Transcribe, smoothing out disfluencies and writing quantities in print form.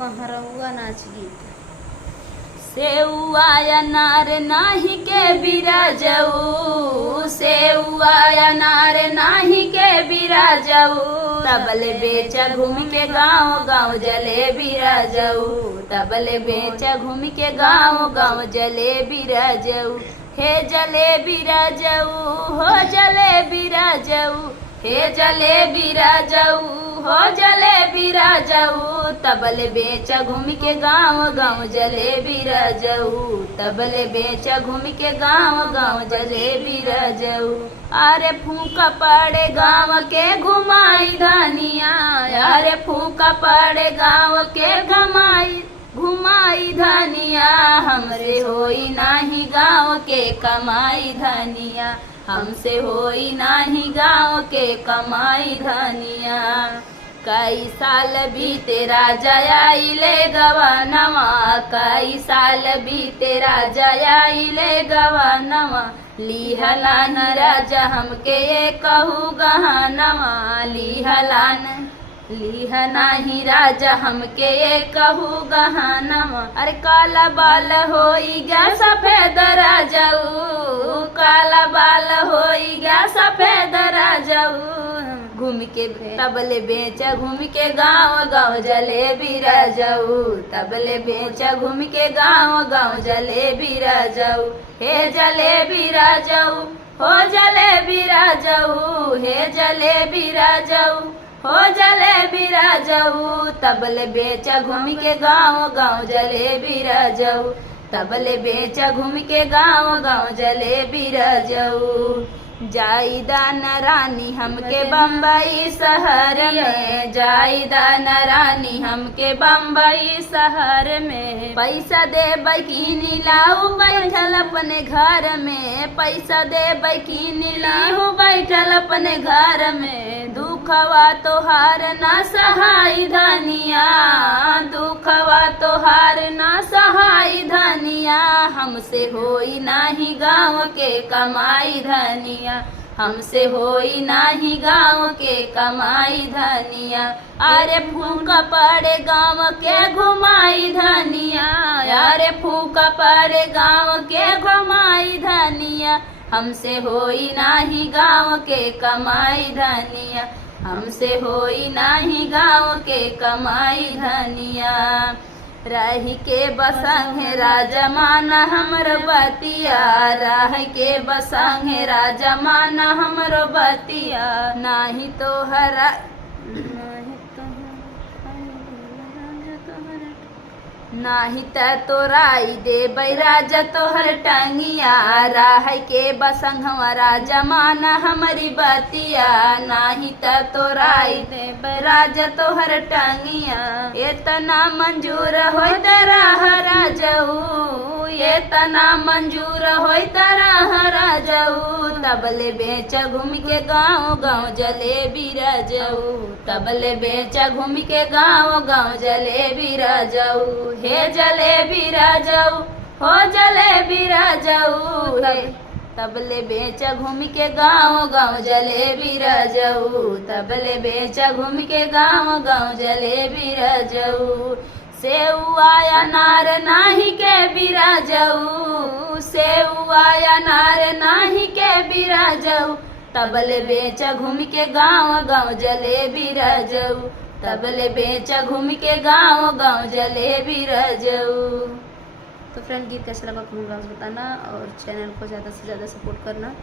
कहरौआ नाच गीत। सेउआ अनार नाही के बिराजऊ, सेउआ अनार नाही के बिराजऊ, तबले बेचा घूम के गाँव गाँव जले बिराजऊ, तबले बेचा घूम के गाँव गाँव जले बिराजऊ, हे जले बिराजऊ हो जले बिराजऊ, हे जले बिराजऊ हो जले बिराजऊ, तबले बेचा घूम के गाँव गाँव जले बिराजऊ, तबले बेचा घूम के गाँव गाँव जले बिराजऊ। अरे फूका पड़े गाँव के घुमाई धनिया, अरे फूका पड़े गाँव के घुमाई धनिया, हमरे होई नाही गाँव के कमाई धनिया, हमसे होई नाही गाँव के कमाई धनिया। कई साल बीते राजा आइले गवनवा, कई साल बीते राजा आइले गवनवा, लिहलान राजा हमके ये कहू गहनवा, लिहनाही राजा हमके ये कहू गहनवा। अरे काला बाल होई गया सफेद राजाऊ, काला बाल होई गया सफेद राजाऊ, घूम के तबले बेचा घूम के गाँव गाँव जले बिराजऊ, तबले बेचा घूम के गाँव गाँव जले बिराजऊ, हे जले बिराजऊ हो जले बिराजऊ, हे जले बिराजऊ हो जले बिराजऊ, तबले बेचा घूम के गाँव गाँव जले बिराजऊ, तबले बेचा घूम के गाँव गाँव जले बिराजऊ। जाइदा न रानी हमके बम्बई शहर में, जाइदा न रानी हमके बम्बई शहर में, पैसा दे बकीनी लाऊ बैठल अपने घर में, पैसा दे बकीनी लाऊ बैठल अपने घर में, दुखवा तोहार ना सहाय धनिया, दुखवा तोहार ना सहाय धनिया, हमसे होई नाही गाँव के कमाई धनिया, हमसे होई नाही गाँव के कमाई धनिया। अरे फूका पड़े गाँव के घुमाई धनिया, अरे फूका पड़े गाँव के घुमाई धनिया, हमसे होई नाही गाँव के कमाई धनिया, हमसे होई नाही गाँव के कमाई धनिया। रही के बसंगे राजा माना हमर बतिया, रह के बसंगे राजा माना हमर बतिया, नाही तो हरा नाही त तोराई दे राजा तोहर टंगिया, राह के बसंगवा राजा माना हमारी बतिया, नाही त तोराई दे राजा तोहर टंगिया, इतना मंजूर होय तराह राजऊ, इतना मंजूर होय तराह राजऊ, तबले बेचा घूम के गाँव गाँव जले बिराजऊ, तबले बेचा घूम के गाँव गाँव जले बिराजऊ, हे जले बिराजऊ हो जले बिराजऊ, तबले बेचा घूम के गाँव गाँव जले बिराजऊ, तबले बेचा घूम के गाँव गाँव जले बिराजऊ। सेउआ अनार नाही के बिराजऊ, सेउआ अनार नाही के बिराजऊ, तबले बेचा घूम के गाँव गाँव जले बिराजऊ, तबले बेचा घूम के गाँव गाँव जले बिराजऊ। तो फ्रेंड गीत कैसा लगा कमेंट बॉक्स बताना और चैनल को ज़्यादा से ज़्यादा सपोर्ट करना।